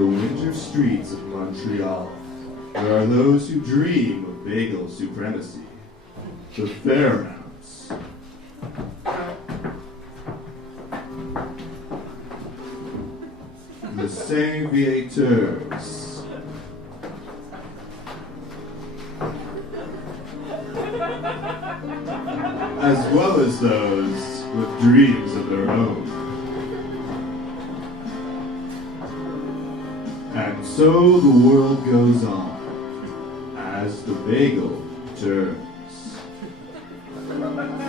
the winter streets of Montreal, there are those who dream of bagel supremacy. The Fairmounts. The St-Viateurs. As well as those with dreams of their own. And so the world goes on as the bagel turns.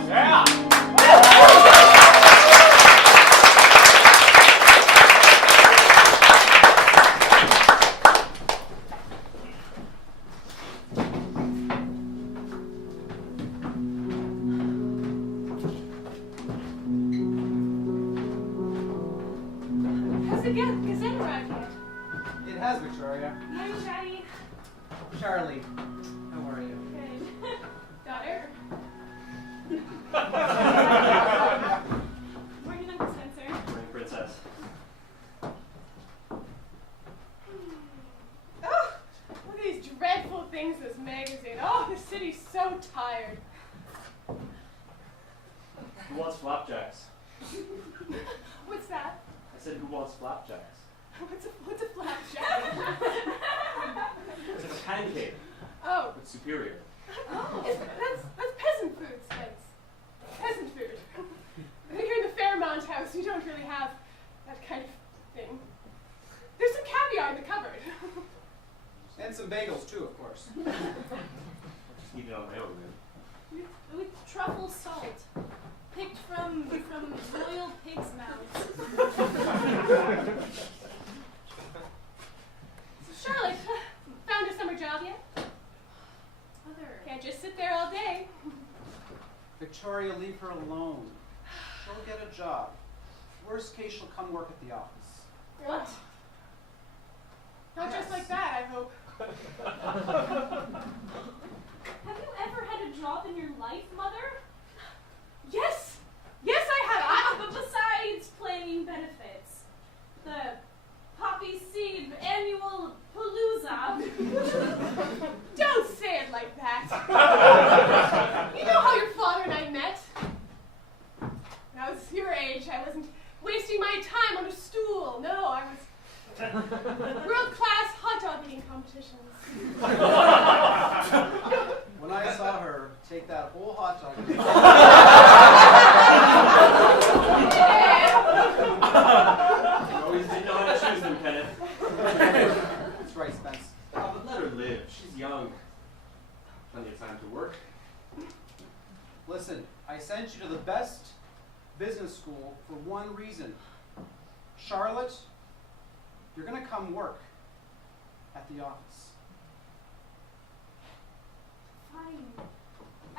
Yeah! How's it going? Is that arrived yet? It has, Victoria. Hi, Daddy. Charlie, how are you? Good. Daughter? Morning, Uncle Spencer. Morning, Princess. Oh, look at these dreadful things in this magazine. Oh, the city's so tired. Who wants flapjacks? What's that? I said, who wants flapjacks? What's a flapjack? It's like a pancake, Oh. but superior. Oh, that's peasant food, Spence. Peasant food. I think here in the Fairmount house, we don't really have that kind of thing. There's some caviar in the cupboard. And some bagels, too, of course. I'll just eat it on my own, man. With truffle salt, picked from royal pig's mouths. So Charlotte, found a summer job yet? Mother. Can't just sit there all day. Victoria, leave her alone. She'll get a job. Worst case, she'll come work at the office. What? Not just like that, I hope. Have you ever had a job in your life, Mother? Yes! Yes, I have! But besides playing benefits, the Poppy Seed Annual Palooza. Don't say it like that. You know how your father and I met? When I was your age, I wasn't wasting my time on a stool. No, I was world-class hot dog eating competitions. When I saw her take that whole hot dog. You always didn't know how to choose them, Kenneth. That's right, Spence. Oh, but let her live. She's young. Plenty of time to work. Listen, I sent you to the best business school for one reason. Charlotte, you're going to come work at the office. Fine.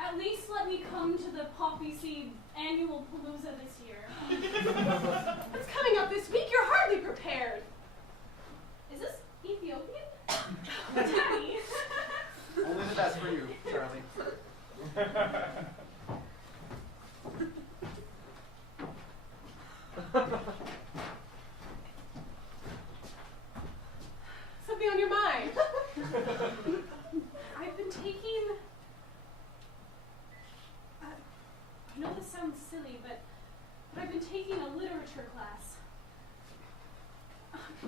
At least let me come to the Poppy Seed Annual Palooza this year. It's coming up this week. You're hardly prepared. Is this Ethiopian? Daddy. Only the best for you, Charlie. Something on your mind? I've been taking... I know this sounds silly, but I've been taking a literature class.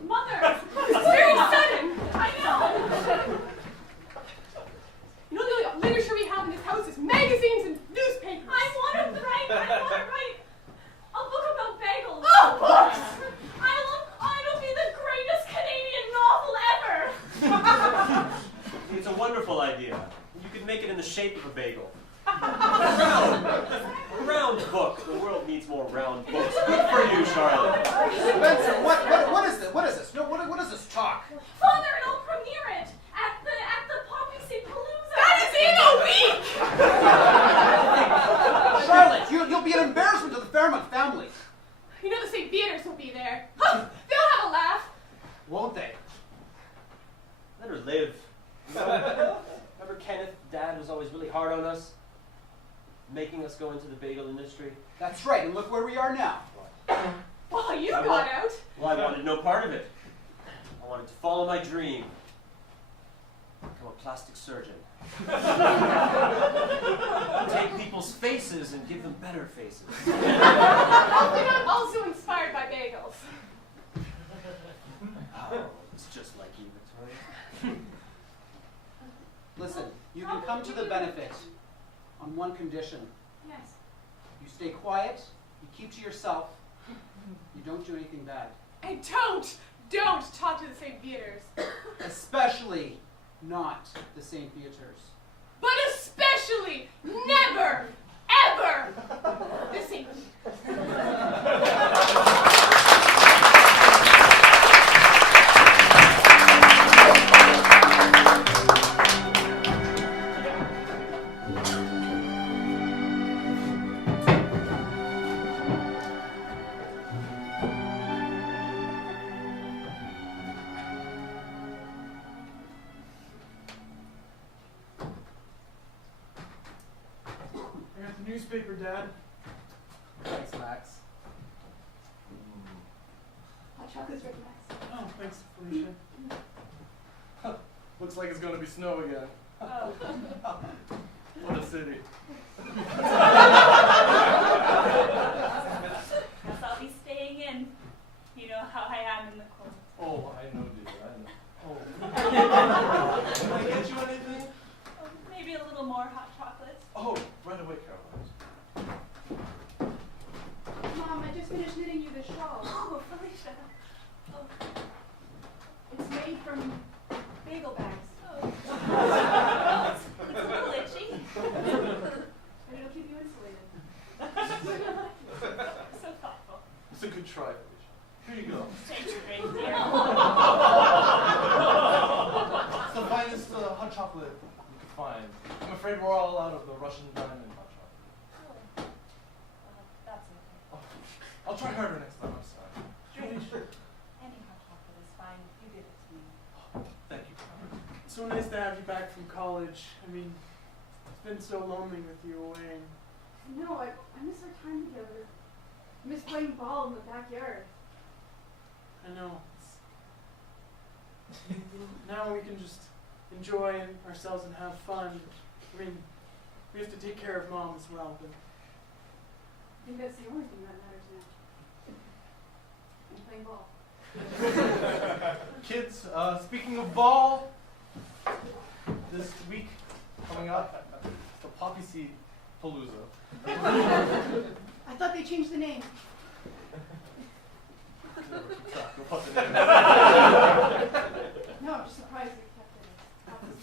Mother! It's very sudden. I know! You know the only literature we have in this house is magazines and newspapers. I want to write a book about bagels. Oh, books! It'll be the greatest Canadian novel ever. It's a wonderful idea. You could make it in the shape of a bagel. A round book. The world needs more round books. Good for you, Charlotte. Spencer, what is this? What is this? No, what is this talk? Father, it'll premiere it at the Poppy Seed Palooza. That is in a week! Charlotte, you'll be an embarrassment to the Fairmount family. You know the St-Viateurs will be there. Huh, they'll have a laugh. Won't they? Let her live. Remember Kenneth? Dad was always really hard on us, making us go into the bagel industry. That's right, and look where we are now. Well, you got out. Well, I wanted no part of it. I wanted to follow my dream. Become a plastic surgeon. Take people's faces and give them better faces. I think I'm also inspired by bagels. Oh, it's just like you, Victoria. Listen, you can come to the benefit on one condition. Yes. You stay quiet, you keep to yourself, you don't do anything bad. And don't talk to the St-Viateurs. Especially not the St-Viateurs. But especially never, ever the St-Viateurs. Newspaper, Dad. Thanks, Max. Hot chocolate's really nice. Oh, thanks, Felicia. Looks like it's gonna be snow again. Oh. What a city. Guess I'll be staying in. You know how I am in the cold. Oh, I know, dear. I know. Oh. Can I get you anything? Oh, maybe a little more hot chocolate. Oh, right away, Caroline. Mom, I just finished knitting you this shawl. Oh, Felicia. Oh. It's made from bagel bags. Oh. Oh, it's a little itchy. And it'll keep you insulated. So thoughtful. It's a good try, Felicia. Here you go. Take your drink, dear. It's the finest hot chocolate you could find. I'm afraid we're all out of the Russian diamond hot chocolate. Oh. That's okay. Oh, I'll try harder next time, I'm sorry. Drink. Any hot chocolate is fine. You give it to me. Thank you. It's so nice to have you back from college. I mean, it's been so lonely with you away. No, I miss our time together. I miss playing ball in the backyard. I know. Now we can just enjoy ourselves and have fun. I mean, we have to take care of Mom as well, but I think that's the only thing that matters now. And playing ball. Kids, speaking of ball, this week coming up, the Poppy Palooza. I thought they changed the name. No, I'm just surprised they kept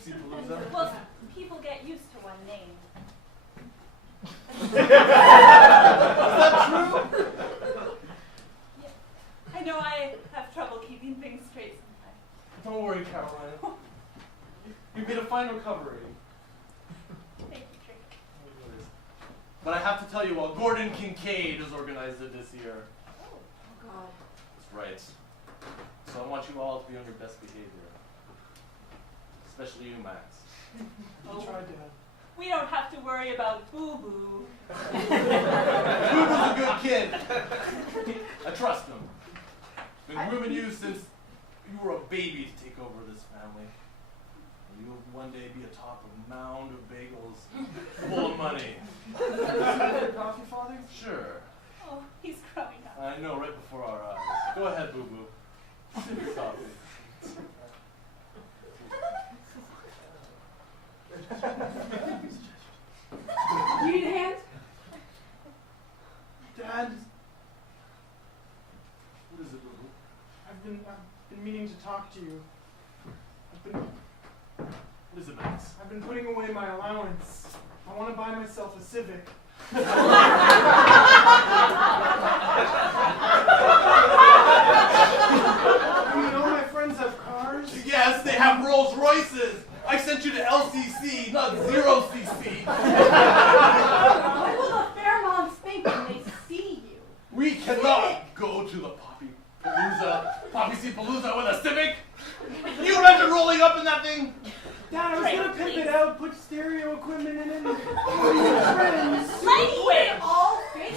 it. Palooza. Well, people get used to one name. Is that true? Yeah. I know I have trouble keeping things straight sometimes. Don't worry, Caroline. You made a fine recovery. Thank you, Trick. But I have to tell you, Gordon Kincaid has organized it this year. Oh, God. That's right. So I want you all to be on your best behavior. Especially you, Max. I'll try, Dad. We don't have to worry about Boo Boo. Boo-Boo's a good kid. I trust him. Been grooming you since you were a baby to take over this family. And you'll one day be atop a mound of bagels full of money. Coffee, Father? Sure. Oh, he's growing up. I know, right before our eyes. Go ahead, Boo-Boo. Sip your coffee. You need a hand? Dad, What is it, Boo-Boo? I've been meaning to talk to you. What is it, Max? I've been putting away my allowance. I want to buy myself a Civic. I mean, all my friends have cars. Yes, they have Rolls Royces. I sent you to LCC, not 0cc. What will the Fairmounts think when they see you? We cannot go to the Poppy Palooza with a Civic. Can you imagine rolling up in that thing? Dad, I was gonna pimp it out, put stereo equipment in it, and friends. Language! All fake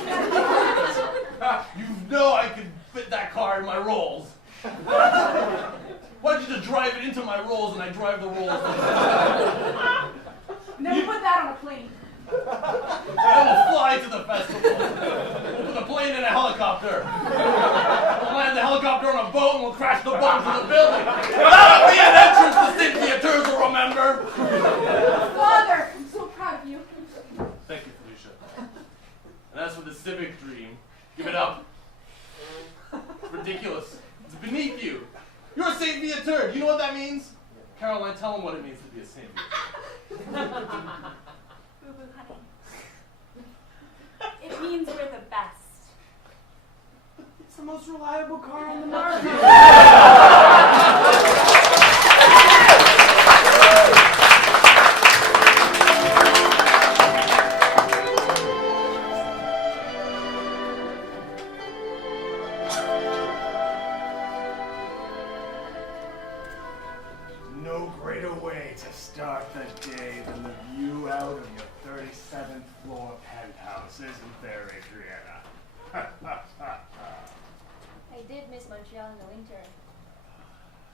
You know I can fit that car in my Rolls. drive it into my rolls, and I drive the rolls. Never put that on a plane. I will fly to the festival. We'll put a plane in a helicopter. We'll land the helicopter on a boat, and we'll crash the boat into the building. That'll be an entrance the St-Viateurs will remember. Father, I'm so proud of you. Thank you, Felicia. And as for the civic dream, give it up. It's ridiculous. It's beneath you. You're a St-Viateur. You know what that means? Caroline, tell them what it means to be a St-Viateur. Boo-boo, honey. It means we're the best. It's the most reliable car on the market. No greater way to start the day than the view out of your 37th floor penthouse, isn't there, Adriana? I did miss Montreal in the winter.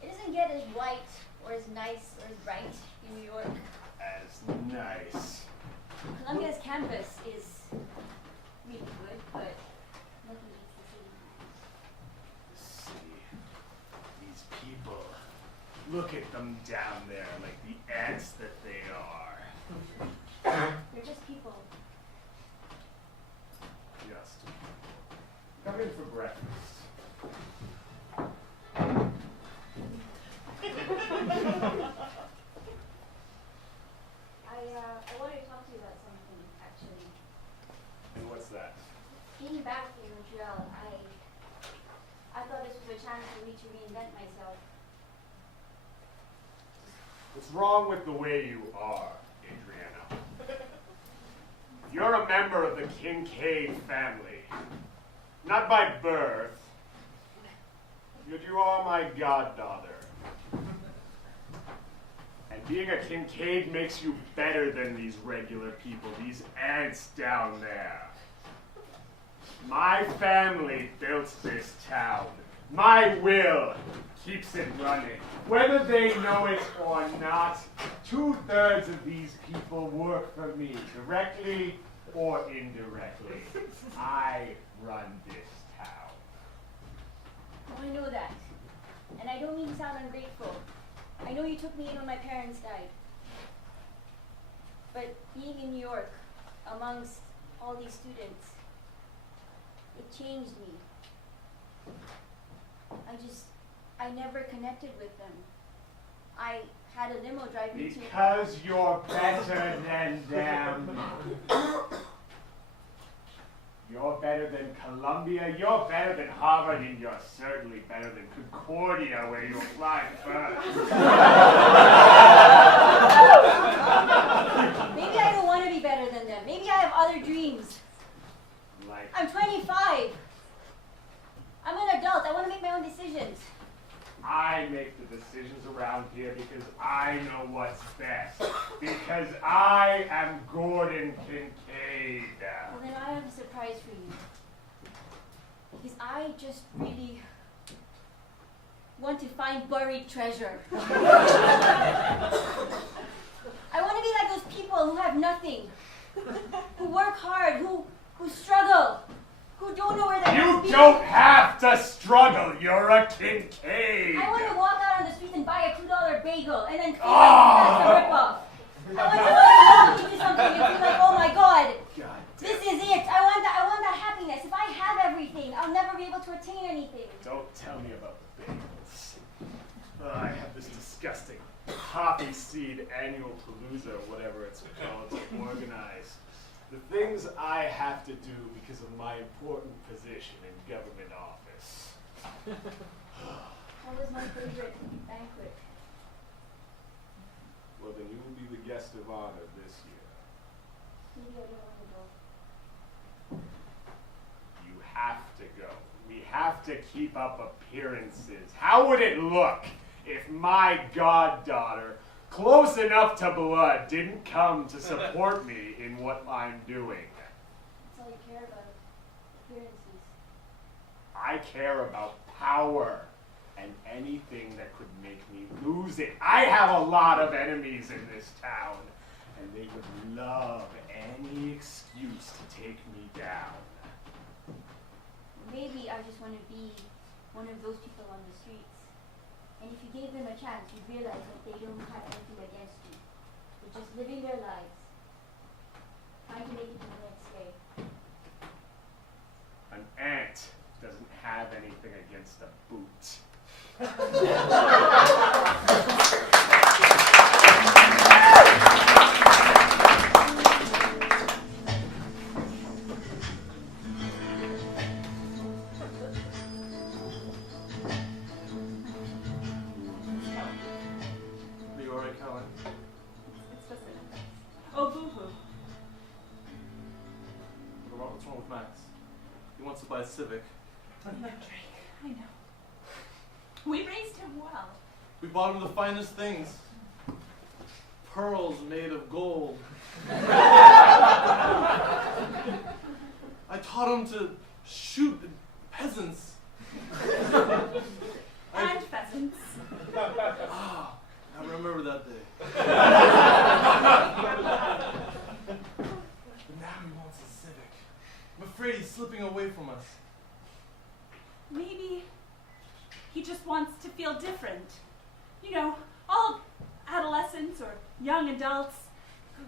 It doesn't get as white or as nice or as bright in New York. As nice. Columbia's campus is really good, but nothing beats the city. The city. These people. Look at them down there like the ants that they are. They're just people. Just. Come in for breakfast. I wanted to talk to you about something, actually. And what's that? Being back in Montreal, I thought this was a chance for me to reinvent myself. What's wrong with the way you are, Adriana? You're a member of the Kincaid family. Not by birth, but you are my goddaughter. And being a Kincaid makes you better than these regular people, these ants down there. My family built this town. My will keeps it running. Whether they know it or not, 2/3 of these people work for me, directly or indirectly. I run this town. Oh, I know that. And I don't mean to sound ungrateful. I know you took me in when my parents died. But being in New York, amongst all these students, it changed me. I never connected with them. I had a limo drive me to... Because you're better than them. You're better than Columbia, you're better than Harvard, and you're certainly better than Concordia, where you applied first. Maybe I don't want to be better than them. Maybe I have other dreams. Like, I'm 25. I'm an adult. I want to make my own decisions. I make the decisions around here because I know what's best. Because I am Gordon Kincaid. Well, then I have a surprise for you. Because I just really want to find buried treasure. I want to be like those people who have nothing, who work hard, who struggle, who don't know where they're You don't have to struggle. You're a Kincaid. I want to walk out on the street and buy a $2 bagel and then feel like that's a ripoff. I want to walk into something and feel like, oh my God, this is it. I want that happiness. If I have everything, I'll never be able to attain anything. Don't tell me about the bagels. I have this disgusting poppy seed annual palooza, whatever it's called, to organize. The things I have to do because of my important position in government office. That was my favorite banquet. Well, then you will be the guest of honor this year. Maybe I don't want to go. You have to go. We have to keep up appearances. How would it look if my goddaughter, close enough to blood, didn't come to support me in what I'm doing? That's all you care about. Appearances. I care about power. and anything that could make me lose it. I have a lot of enemies in this town, and they would love any excuse to take me down. Maybe I just want to be one of those people on the streets. And if you gave them a chance, you'd realize that they don't have anything against you. They're just living their lives, trying to make it to the next day. An ant doesn't have anything against a boot. Are you alright, Caroline? It's just an Oh, boo-hoo. What's wrong with Max? He wants to buy a Civic. Drake, I know. We raised him well. We bought him the finest things. Pearls made of gold. I taught him to shoot peasants. And pheasants. Ah, I remember that day. But now he wants a Civic. I'm afraid he's slipping away from us. Maybe he just wants to feel different. You know, all adolescents or young adults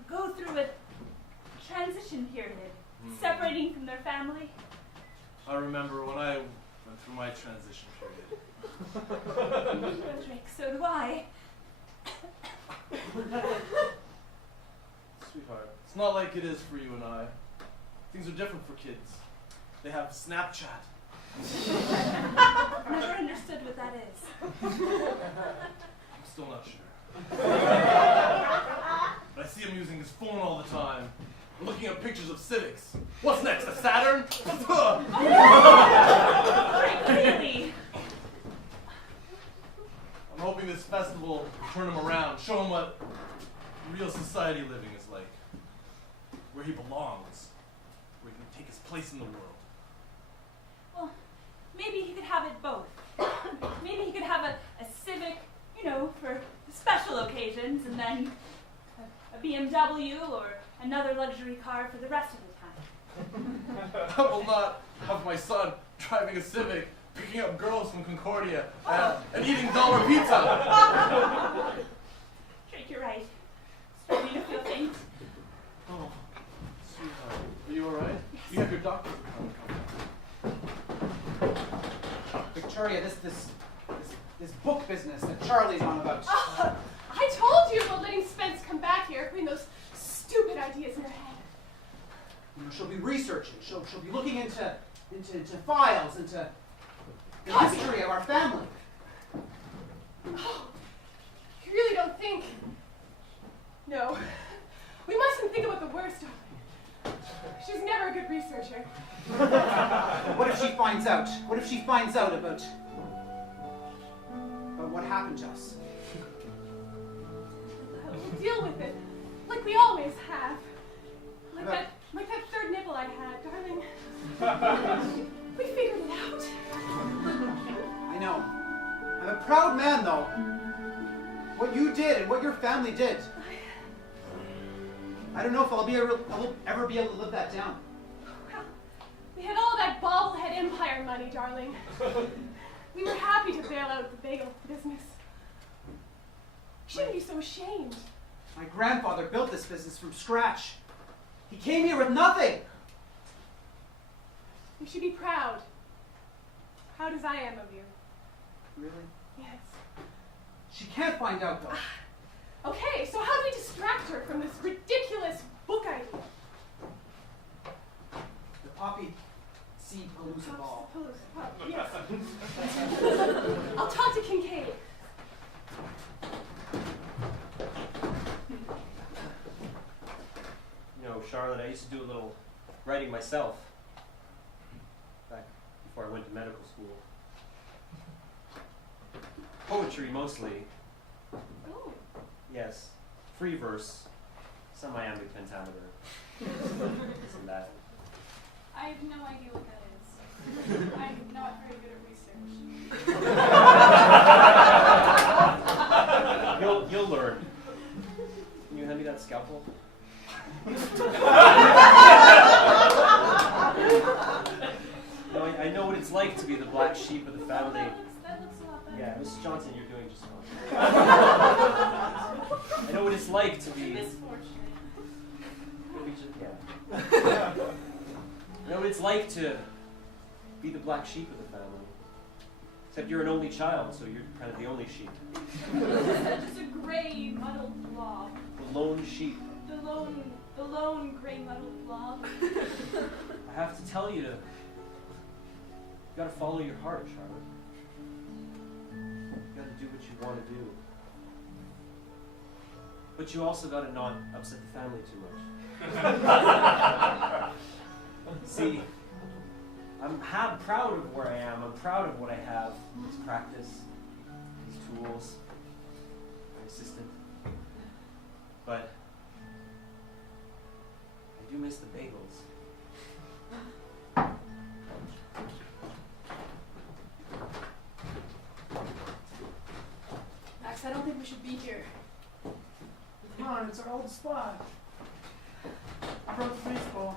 go through a transition period, separating from their family. I remember when I went through my transition period. Drake, so do I. Sweetheart, it's not like it is for you and I. Things are different for kids. They have Snapchat. Never understood what that is. I'm still not sure. But I see him using his phone all the time. I'm looking at pictures of Civics. What's next, a Saturn? Really? I'm hoping this festival will turn him around, show him what real society living is like. Where he belongs. Where he can take his place in the world. Well, maybe he could have it both. Maybe he could have a Civic, you know, for special occasions, and then a BMW or another luxury car for the rest of the time. I will not have my son driving a Civic, picking up girls from Concordia, and eating dollar pizza. Drake, you're right. Starting to feel faint. Oh, sweetheart, are you alright? You have your doctor's appointment. Victoria, this book business that Charlie's on about. I told you about letting Spence come back here, putting those stupid ideas in her head. You know, she'll be researching. She'll be looking into files, into the history of our family. Oh, you really don't think? No, we mustn't think about the worst of her. She's never a good researcher. What if she finds out? What if she finds out about what happened to us? We'll deal with it, like we always have. Like that third nipple I had, darling. We figured it out. I know. I'm a proud man, though. What you did and what your family did. I don't know if I'll ever be able to live that down. Well, we had all that bobblehead empire money, darling. We were happy to bail out the bagel business. You shouldn't be so ashamed. My grandfather built this business from scratch. He came here with nothing. You should be proud. Proud as I am of you. Really? Yes. She can't find out, though. Okay, so how do we distract her from this ridiculous book idea? The Poppy Palooza ball. Yes. I'll talk to Kincaid. You know, Charlotte, I used to do a little writing myself back before I went to medical school. Poetry mostly. Oh. Yes. Free verse. Some iambic pentameter. This and that. I have no idea what that is. I'm not very good at research. like to be the black sheep of the family. That looks a lot better. Yeah, Mrs. Johnson, you're doing just fine. I know what it's like to be. Misfortune. Yeah. I know what it's like to be the black sheep of the family. Except you're an only child, so you're kind of the only sheep. Just a gray, muddled blob. The lone sheep. The lone gray, muddled blob. I have to tell you to. You gotta follow your heart, Charlotte. You gotta do what you want to do. But you also gotta not upset the family too much. See, I'm proud of where I am. I'm proud of what I have. This practice, these tools, my assistant. But I do miss the bagels. Max, I don't think we should be here. Come on, it's our old spot. I brought the baseball.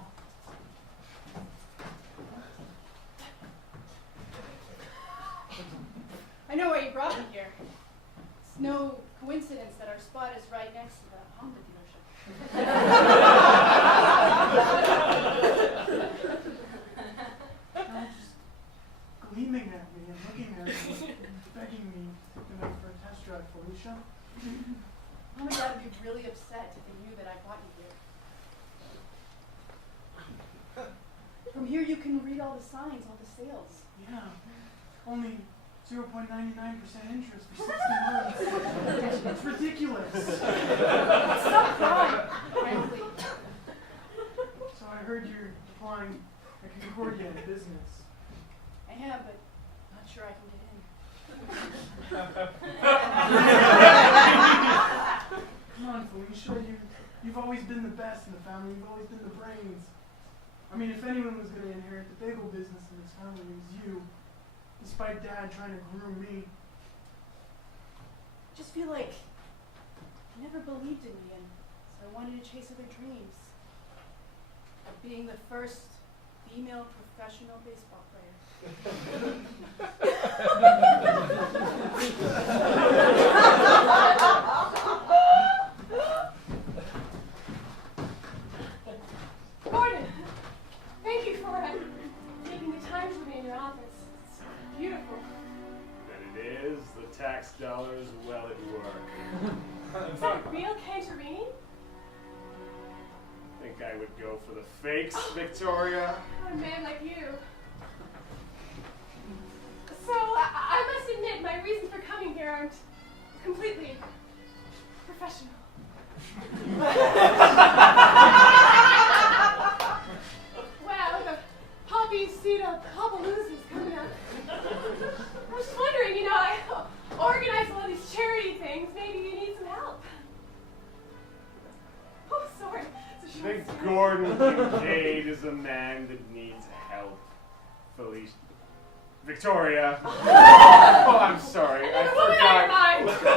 I know why you brought me here. It's no coincidence that our spot is right next to the Honda Just gleaming at me and looking at me, begging me to take them out for a test drive, Felicia. Mom and Dad would be really upset if they knew that I brought you here. From here you can read all the signs, all the sales. Yeah, only 0.99% interest for 60 months. It's ridiculous. Stop crying, frankly. So I heard you're applying at Concordia in business. I am, but not sure I can get in. Come on, Felicia, you've always been the best in the family. You've always been the brains. I mean, if anyone was going to inherit the bagel business in this family, it was you. Despite Dad trying to groom me. I just feel like you never believed in me, and so I wanted to chase other dreams. Of being the first female professional baseball player. Gordon, thank you for taking the time for me in your office. It's beautiful. And it is the tax dollars well at work. Is that real Cantarini? Think I would go for the fakes, Victoria? Not a man like you. So, I must admit, my reasons for coming here aren't completely professional. Well, the Poppy Palooza is coming up. I was just wondering, I organize all these charity things. Maybe you need some help. Oh, sorry. It's a I short think story. Gordon Kincaid is a man that needs help. Felicia. Victoria. Oh, I'm sorry. I forgot.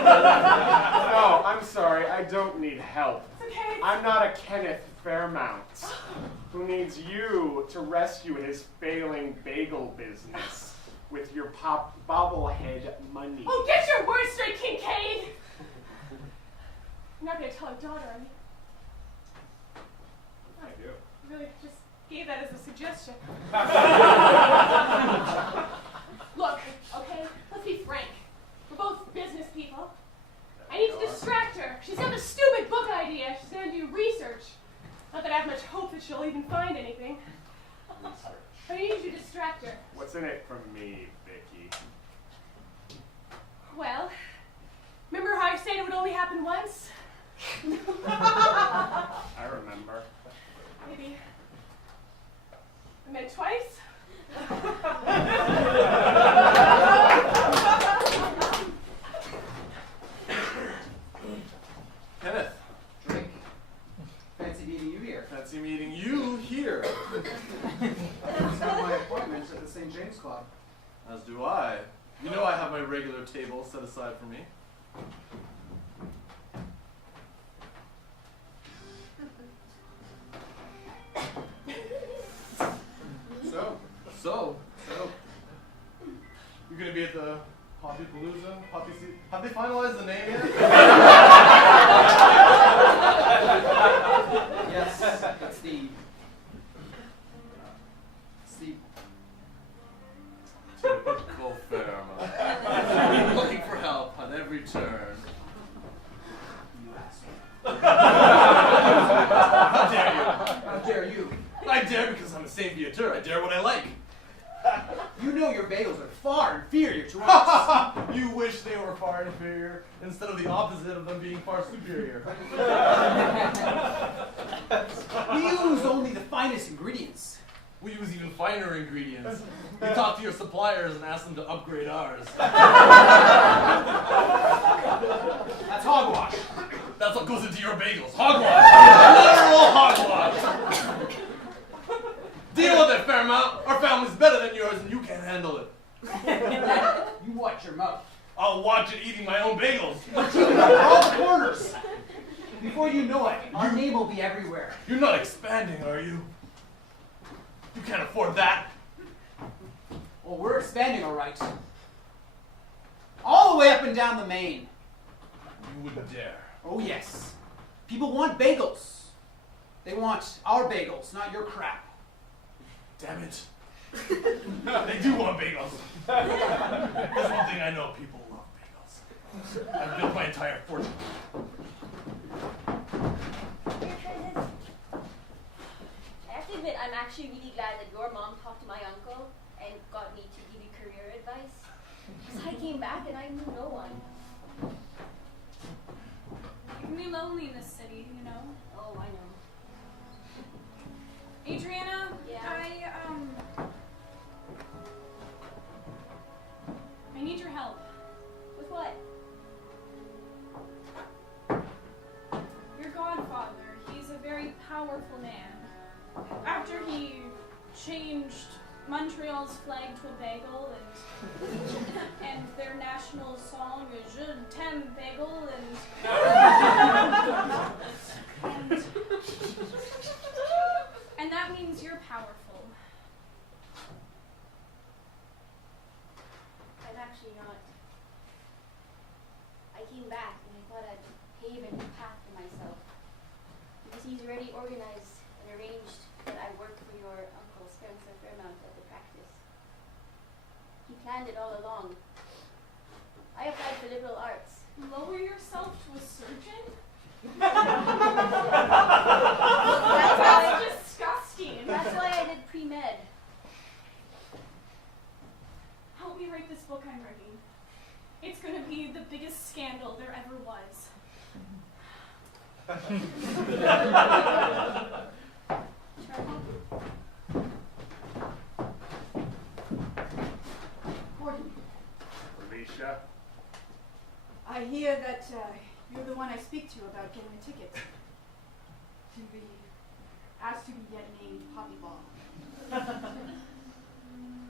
No, I'm sorry. I don't need help. It's okay. I'm not a Kenneth Fairmounts who needs you to rescue his failing bagel business with your bobblehead money. Oh, get your words straight, Kincaid! You're not going to tell your daughter, are you? I do. You really just gave that as a suggestion. Look, okay, let's be frank. We're both business people. I need to distract her. She's got this stupid book idea. She's going to do research. Not that I have much hope that she'll even find anything. But I need you to distract her. What's in it for me, Vicky? Well, remember how I said it would only happen once? I remember. Maybe I meant twice? Kenneth, Drink. Fancy meeting you here. fancy meeting you here. I just got my appointment at the St. James Club. As do I. You know I have my regular table set aside for me. So, gonna be at the Poppy Palooza? Have they finalized the name yet? Yes, it's the Typical Fairmount. Looking for help on every turn. How dare you? How dare you? I dare because I'm a St-Viateur. I dare what I like. You know your bagels are far inferior to ours. You wish they were far inferior instead of the opposite of them being far superior. We use only the finest ingredients. We use even finer ingredients. We talk to your suppliers and ask them to upgrade ours. That's hogwash. That's what goes into your bagels. Hogwash. Literal hogwash. Deal with it, Fairmount. Our family's better than yours and you can't handle it. You watch your mouth. I'll watch it eating my own bagels. All the corners. Before you know it, our name will be everywhere. You're not expanding, are you? You can't afford that. Well, we're expanding, all right. All the way up and down the Main. You wouldn't dare. Oh, yes. People want bagels. They want our bagels, not your crap. Damn it. They do want bagels. There's one thing I know, people love bagels. I've built my entire fortune. I have to admit, I'm actually really glad that your mom talked to my uncle and got me to give you career advice. Because I came back and I knew no one. It can be lonely in this city, you know. Oh, I know. Adriana, Yeah? I need your help. With what? Your godfather, he's a very powerful man. After he changed Montreal's flag to a bagel and their national song is Je t'aime bagel and that means you're powerful. I'm actually not. I came back and I thought I'd pave a new path for myself. Because he's already organized and arranged that I work for your uncle Spencer Fairmount at the practice. He planned it all along. I applied for liberal arts. Lower yourself to a surgeon? That's disgusting. That's why I did pre-med. Help me write this book I'm writing. It's gonna be the biggest scandal there ever was. Gordon, Alicia, I hear that you're the one I speak to about getting a ticket to the as-to-be-yet-named Poppy Ball.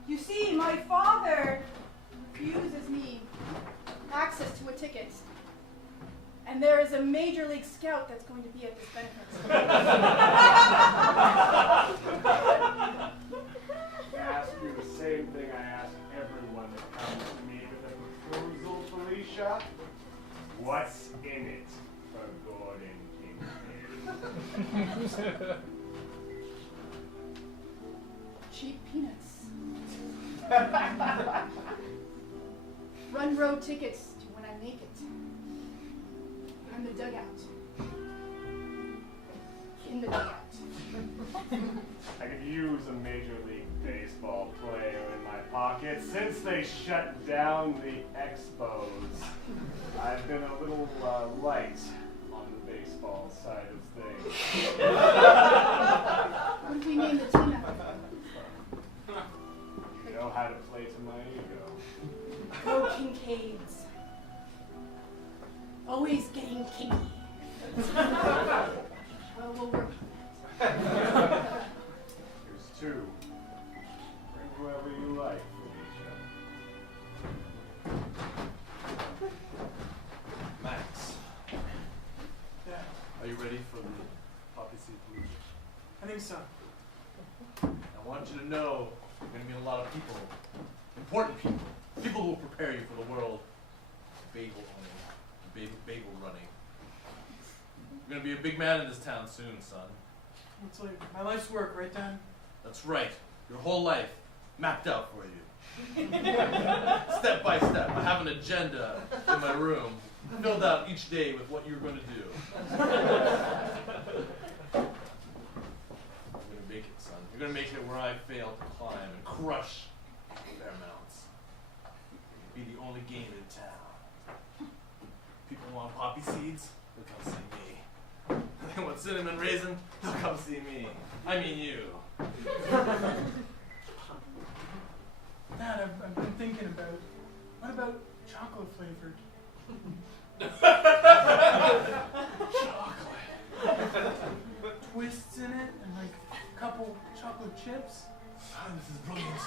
You see, my father refuses me access to a ticket. And there is a Major League Scout that's going to be at this benefit. I ask you the same thing I ask everyone that comes to me with a proposal, Felicia. What's in it for Gordon Kincaid? Cheap peanuts. Run row tickets to when I make it. And the dugout. In the dugout. I could use a Major League Baseball player in my pocket. Since they shut down the Expos, I've been a little light on the baseball side of things. What if we name the team after you? You know how to play to my ego. Go Kincaids. Always getting kinky. Well, we'll work on that. Here's two. Bring whoever you like, Felicia. Max. Are you ready for the Poppy Palooza? I think so. I want you to know there's going to be a lot of people, important people, People will prepare you for the world of bagel owning, bagel running. You're gonna be a big man in this town soon, son. It's like my life's work, right, Dad? That's right. Your whole life mapped out for you. Step by step. I have an agenda in my room, filled out each day with what you're going to do. You're going to make it, son. You're going to make it where I failed to climb and crush Fairmounts. Be the only game in town. People want poppy seeds? They'll come see me. They want cinnamon raisin? They'll come see me. I mean you. Dad, I've been thinking about, what about chocolate flavored? Chocolate. Twists in it and like a couple chocolate chips. Son, this is brilliant.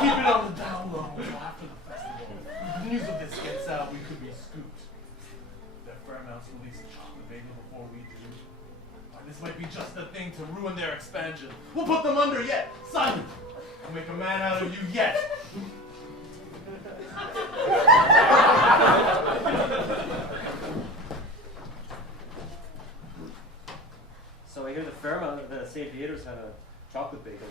Keep it on the down low until after the festival. If the news of this gets out, we could be scooped. If Fairmounts release a chocolate bagel before we do, this might be just the thing to ruin their expansion. We'll put them under yet, son! We'll make a man out of you yet! So I hear the St-Viateurs had a chocolate bagel.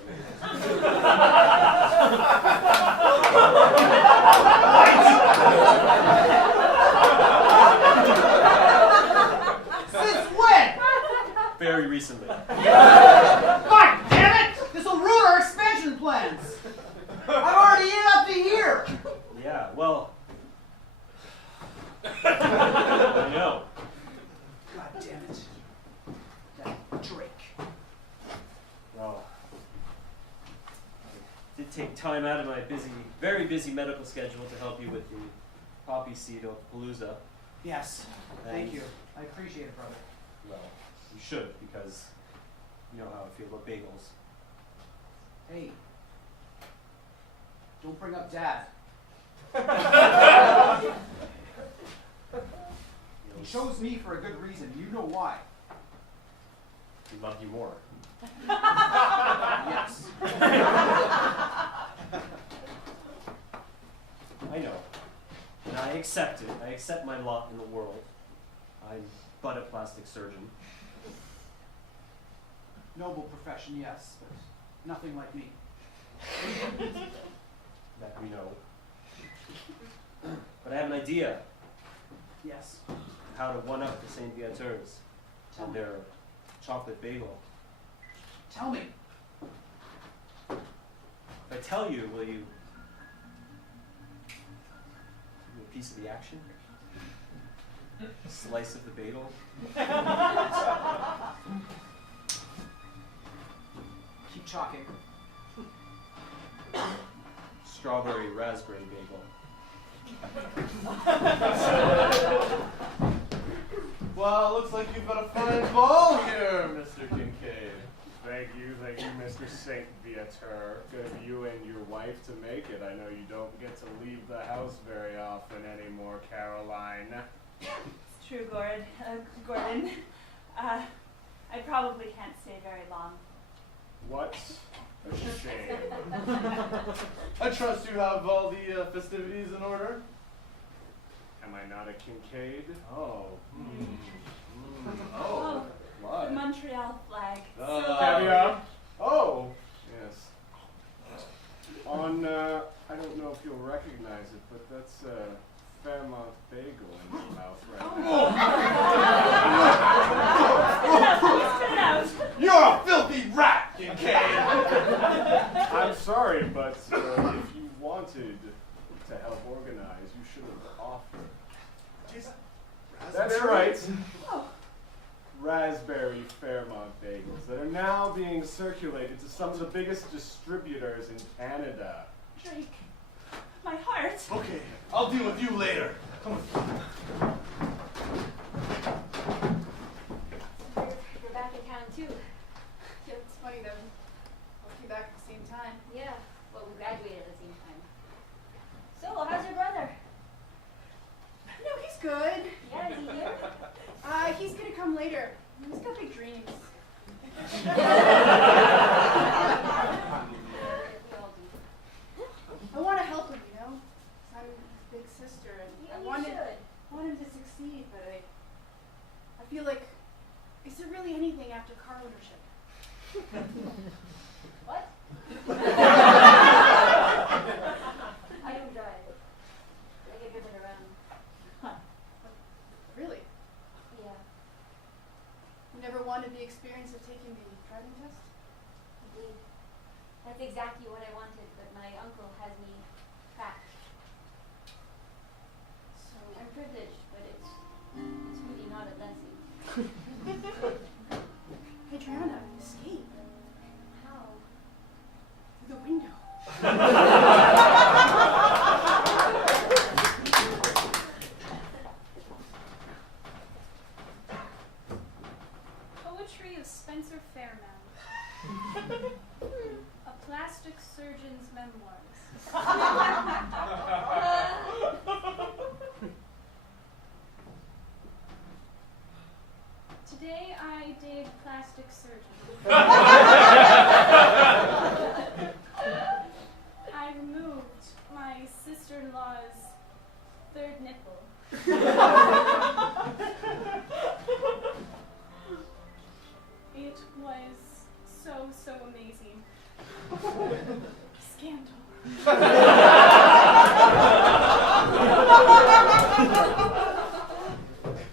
Since when? Very recently. God damn it! This will ruin our expansion plans. I'm already in up to here. Yeah, well. I know. God damn it. That Drake. Well, I did take time out of my very busy medical schedule to help you with the Poppy Palooza. Yes. Thank And- you. I appreciate it, brother. Well, you should, because you know how I feel about bagels. Hey. Don't bring up Dad. He chose me for a good reason. You know why. He loved you more. Yes. I know. And I accept it. I accept my lot in the world. I'm but a plastic surgeon. Noble profession, yes, but nothing like me. That we know. But I have an idea Yes. how to one-up the St-Viateurs on their chocolate bagel. Tell me. If I tell you, will you give me a piece of the action? A slice of the bagel? Keep chalking. Strawberry raspberry bagel. Well, looks like you've got a fine ball here, Mr. Kincaid. Thank you, Mr. St-Viateur. Good of you and your wife to make it. I know you don't get to leave the house very often anymore, Caroline. It's true, Gordon. I probably can't stay very long. What a shame. I trust you have all the festivities in order? Am I not a Kincaid? Oh. Oh, the Why? Montreal flag. Caviar? Oh, yes. On, I don't know if you'll recognize it, but that's a Fairmount bagel in your mouth right Spit it out. You're a filthy rat, Kincaid! now. I'm sorry, but if you wanted to help organize, you should have offered. That's right. Oh. Raspberry Fairmount bagels that are now being circulated to some of the biggest distributors in Canada. Drake, my heart. Okay, I'll deal with you later. Come on. You're back in town too. Yeah, it's funny though. We'll be back at the same time. Yeah. Well, we graduated at the same time. So, how's your brother? No, he's good. Yeah, is he here? He's gonna come later. He's got big dreams. We all do. I want to help him big sister, and Yeah, I you wanted should. him to succeed, but I feel like, is there really anything after car ownership? What? I don't drive. I get driven around. Really? Yeah, You never wanted the experience of taking the driving test? indeed. That's exactly what I wanted, but my uncle has me trapped. So, I'm privileged, but it's really not a blessing. hey Triana, escape How? through the window. Poetry of Spencer Fairmount. A plastic surgeon's memoirs. Today I did plastic surgery. I removed my sister-in-law's third nipple. It was so amazing. Scandal.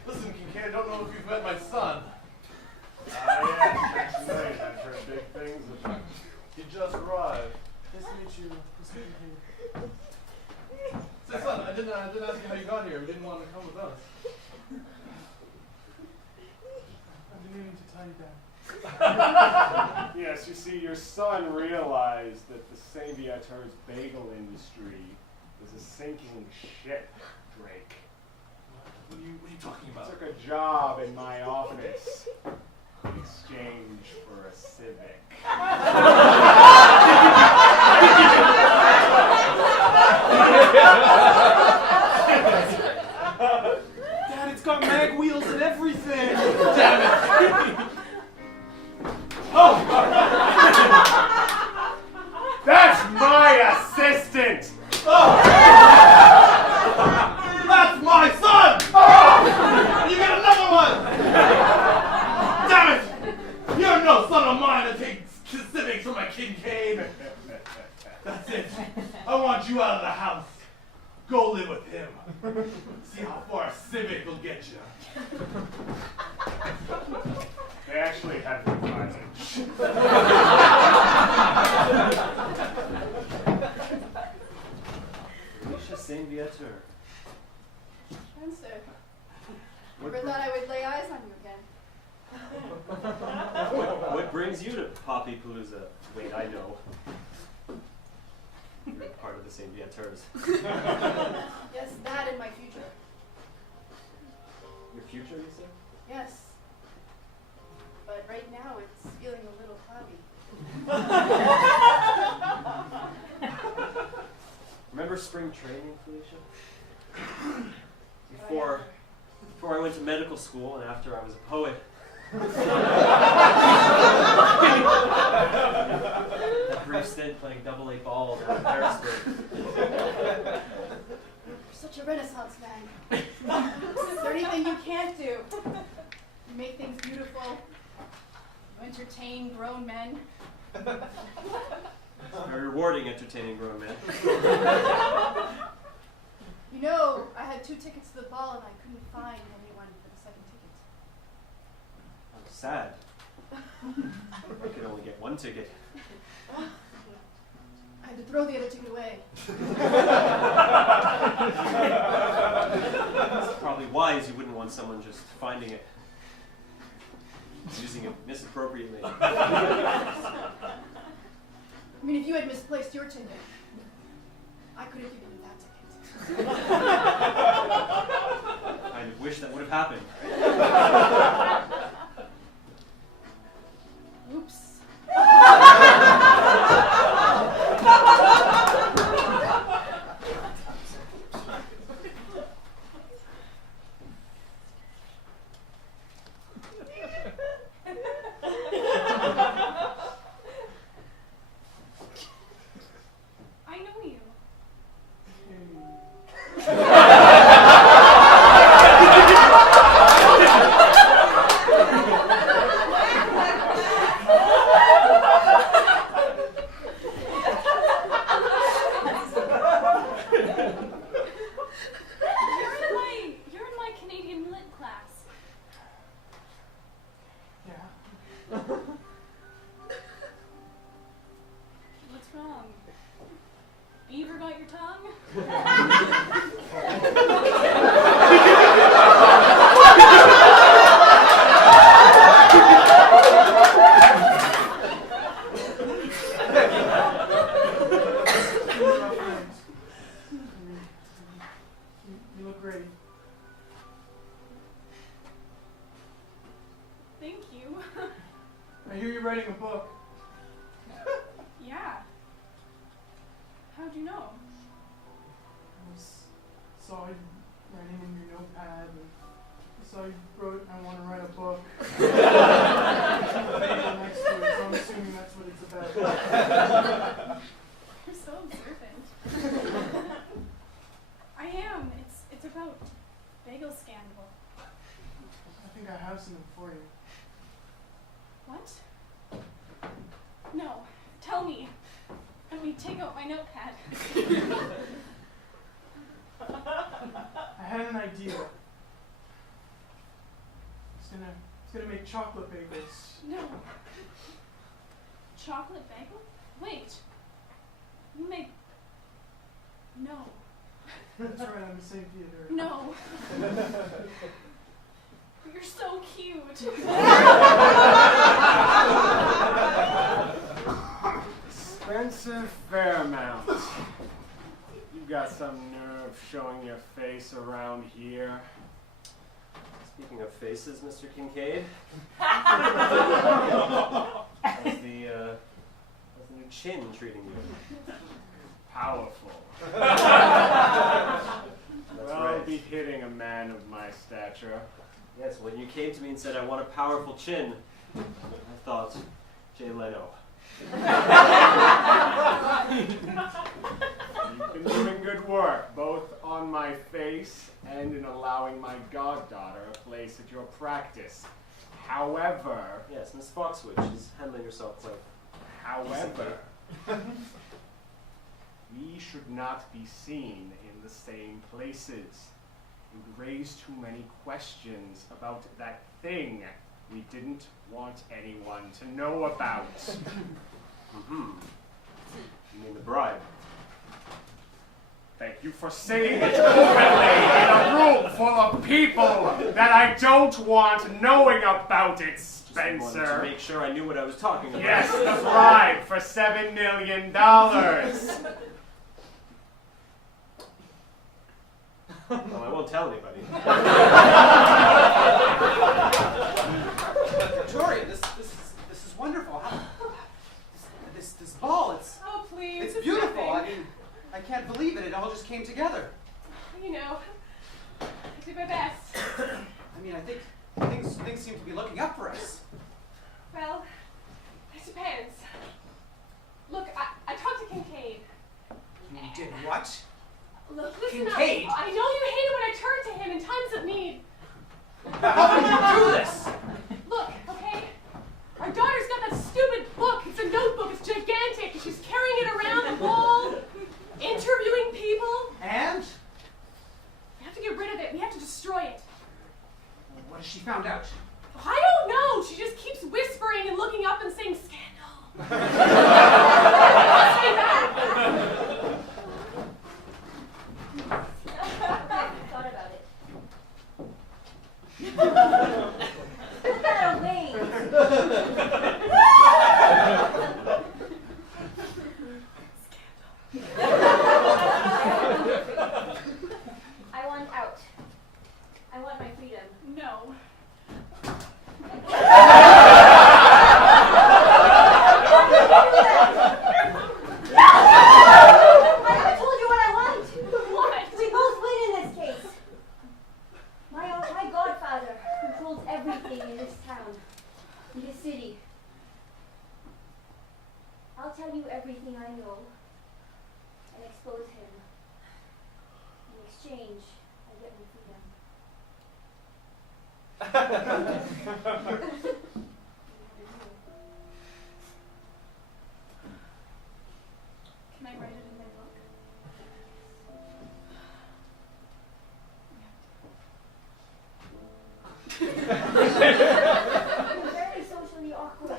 Listen, Kincaid, I don't know if you've met my son. Yeah, actually, I've heard big things about He just arrived. Nice to meet you, Mr. Kincaid. Say, son, I didn't ask you how you got here. You didn't want to come with us. I've been meaning to tell you that. Yes, you see, your son realized that the St-Viateurs bagel industry is a sinking ship, Drake. What are you talking about? Took a job in my office in exchange for a Civic. Dad, it's got mag wheels and everything. Damn it! That's my assistant! That's my son! Oh! You get another one! Damn it! You're no son of mine to take civics from a Kincaid. That's it. I want you out of the house. Go live with him. See how far a civic will get you. They actually had the advantage. Alicia St-Viateur. Spencer, never thought I would lay eyes on you again. What brings you to Poppy Palooza? Wait, I know. You're part of the St-Viateurs. Yes, that and my future. Your future, you said? Yes. But right now it's feeling a little cloudy. Remember spring training, Felicia? Before I went to medical school and after I was a poet. That brief stint playing double-A ball down in Harrisburg. You're such a Renaissance man. Is there anything you can't do? You make things beautiful. You entertain grown men. It's very rewarding entertaining grown men. You know, I had 2 tickets to the ball and I couldn't find anyone for the second ticket. I'm sad. I could only get 1 ticket. I had to throw the other ticket away. It's probably wise you wouldn't want someone just finding it, using it misappropriately. I mean, if you had misplaced your ticket, I could have given you that ticket. I kind of wish that would have happened. Oops. I know you. You look great. Thank you. I hear you're writing a book. Yeah. How'd you know? I saw you writing in your notepad. And I saw you wrote, I want to write a book. Next to it, so I'm assuming that's what it's about. You're so observant. I am. It's about bagel scandal. I think I have something for you. What? No. Tell me. Let me take out my notepad. I had an idea. It's gonna make chocolate bagels. No. Chocolate bagel? Wait. You make... No. That's right, I'm the St-Viateurs. No. You're so cute. Spencer Fairmounts. You got some nerve showing your face around here. Speaking of faces, Mr. Kincaid. How's the new chin treating you? Powerful. That's Well, right. be hitting a man of my stature. Yes, when you came to me and said I want a powerful chin, I thought Jay Leno. You've been doing good work, both on my face and in allowing my goddaughter a place at your practice. However, Yes, Miss Foxwood, she's handling herself quite. however, we should not be seen in the same places. It would raise too many questions about that thing we didn't want anyone to know about. You mean the bribe? Thank you for saying it openly in a room full of people that I don't want knowing about it, Just wanted to Spencer. make sure I knew what I was talking about. Yes, the bribe for $7 million. No, I won't tell anybody. Victoria, this is wonderful. This ball, Oh, please. it's beautiful. I mean, I can't believe it. It all just came together. You know, I did my best. I mean, I think things seem to be looking up for us. Well, it depends. Look, I talked to Kincaid. You did what? Look, listen Kincaid? up. I know you hate it when I turn to him in times of need. How can you do this? Look, okay? Our daughter's got that stupid book. It's a notebook. It's gigantic. And she's carrying it around the wall, interviewing people. And We have to get rid of it. We have to destroy it. what has she found out? I don't know. She just keeps whispering and looking up and saying, scandal. Must be that. Thought about it. Put that away. I want out. I want my freedom. No. I haven't told you what I want. What? We both win in this case. My godfather controls everything in this town, in this city. I'll tell you everything I know and expose him. In exchange, I get my freedom. Can I write it in my book? I'm very socially awkward.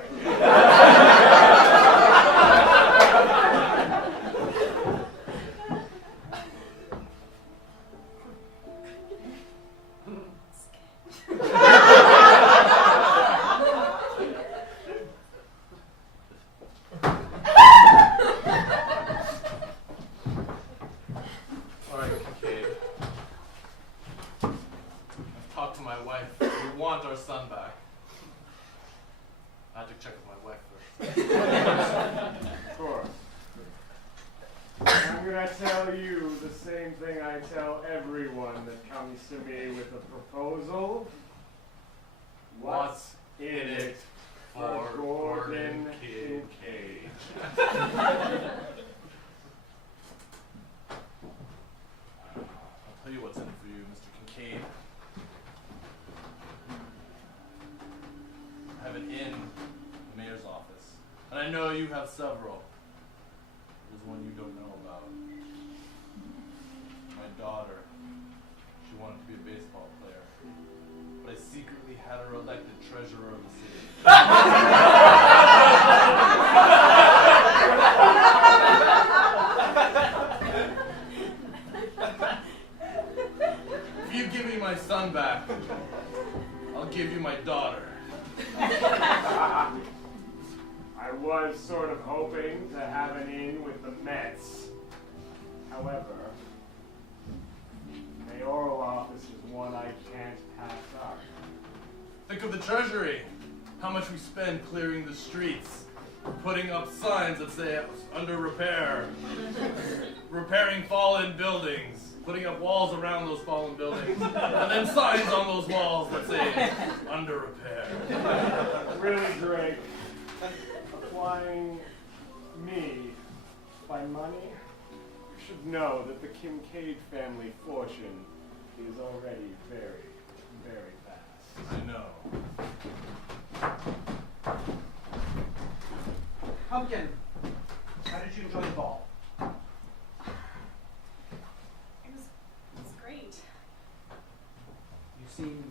Alright, Kincaid. I've talked to my wife. We want our son back. I have to check with my wife first. Of course. I'm gonna tell you the same thing I tell everyone that comes to me with a proposal. What's in it for Gordon Kincaid? I'll tell you what's in it for you, Mr. Kincaid. I have an inn in the mayor's office. And I know you have several. There's one you don't know about. My daughter. She wanted to be a baseball player. But I secretly had her elected treasurer of the city. If you give me my son back, I'll give you my daughter. I was sort of hoping to have an in with the Mets. However, mayoral office is one I can't pass up. Think of the treasury. How much we spend clearing the streets, putting up signs that say under repair, repairing fallen buildings, putting up walls around those fallen buildings, and then signs on those walls that say under repair. Really great. Applying me by money, you should know that the Kincaid family fortune is already very, very vast. I know. Pumpkin, how did you enjoy the ball? It was great. You seem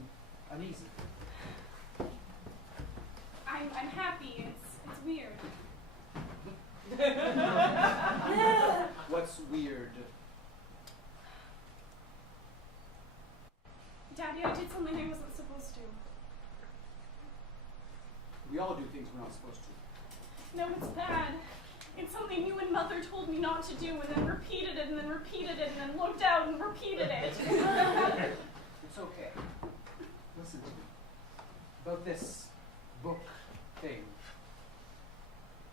uneasy. I'm happy. It's weird. What's weird? Daddy, I did something I wasn't supposed to. We all do things we're not supposed to. No, it's bad. It's something you and Mother told me not to do, and then repeated it, and then repeated it, and then looked out and repeated it. It's okay. Listen to me. About this book thing.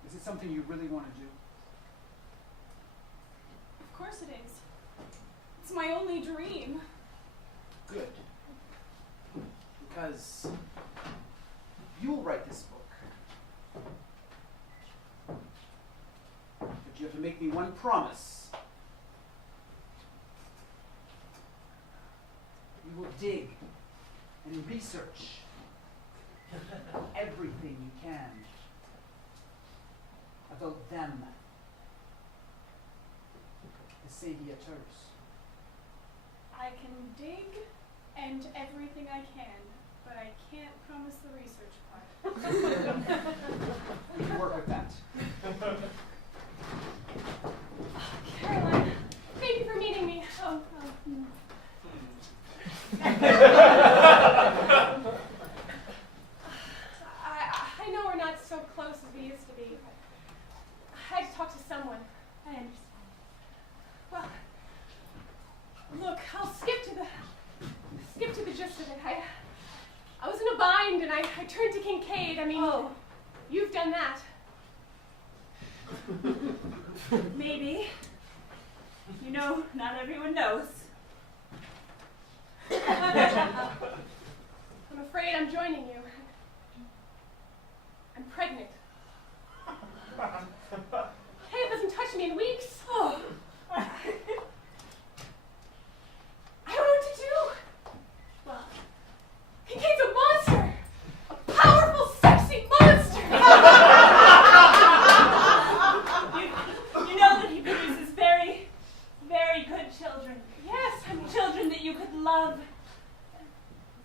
Is it something you really want to do? Of course it is. It's my only dream. Good. Because you'll write this book. But you have to make me one promise. You will dig and research everything you can about them, the St-Viateurs. I can dig and everything I can, but I can't promise the research part. We can work with that. Caroline, thank you for meeting me. I know we're not so close as we used to be, but I had to talk to someone. I understand. Well, look, I'll skip to the gist of it. I was in a bind and I turned to Kincaid. I mean, you've done that. Maybe. You know, not everyone knows. I'm afraid I'm joining you. I'm pregnant. Kate hasn't touched me in weeks. Oh. I don't know what to do. Well, Kincaid's a monster. A powerful, sexy monster. You know that he produces very, very good children. Yes, I mean, Children that you could love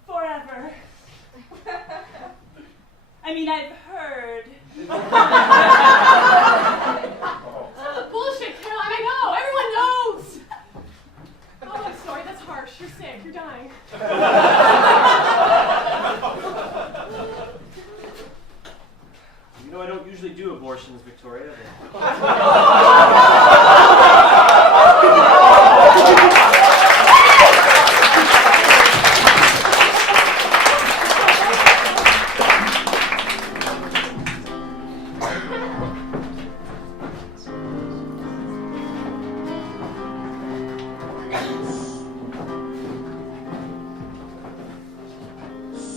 forever. I mean, I've heard. bullshit, Caroline. I know. Everyone knows. Oh, I'm sorry. That's harsh. You're sick. You're dying. You know, I don't usually do abortions, Victoria. But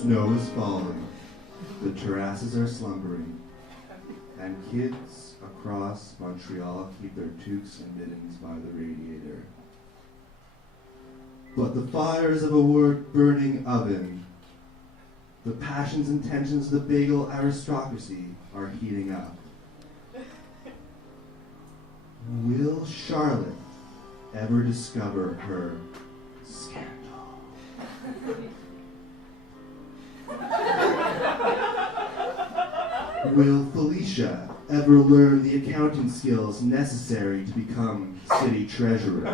Snow is falling, the terraces are slumbering, and kids across Montreal keep their toques and mittens by the radiator. But the fires of a wood-burning oven, the passions and tensions of the bagel aristocracy are heating up. Will Charlotte ever discover her scandal? Will Felicia ever learn the accounting skills necessary to become city treasurer?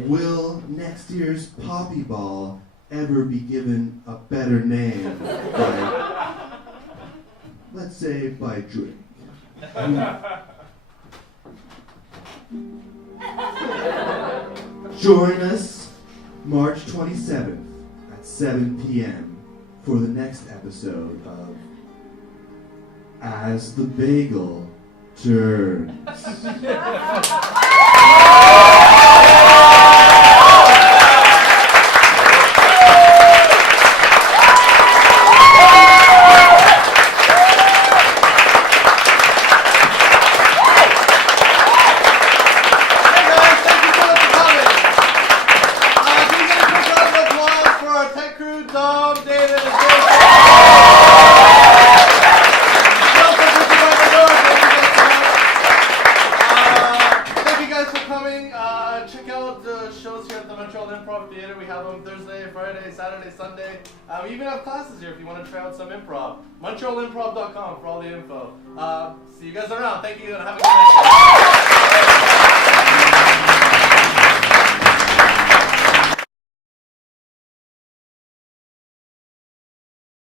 Will next year's Poppy Ball ever be given a better name by, let's say, by drink? Join us March 27th at 7 p.m. for the next episode of As the Bagel Turns. We even have classes here if you want to try out some improv. MontrealImprov.com for all the info. See you guys around. Thank you and have a good night.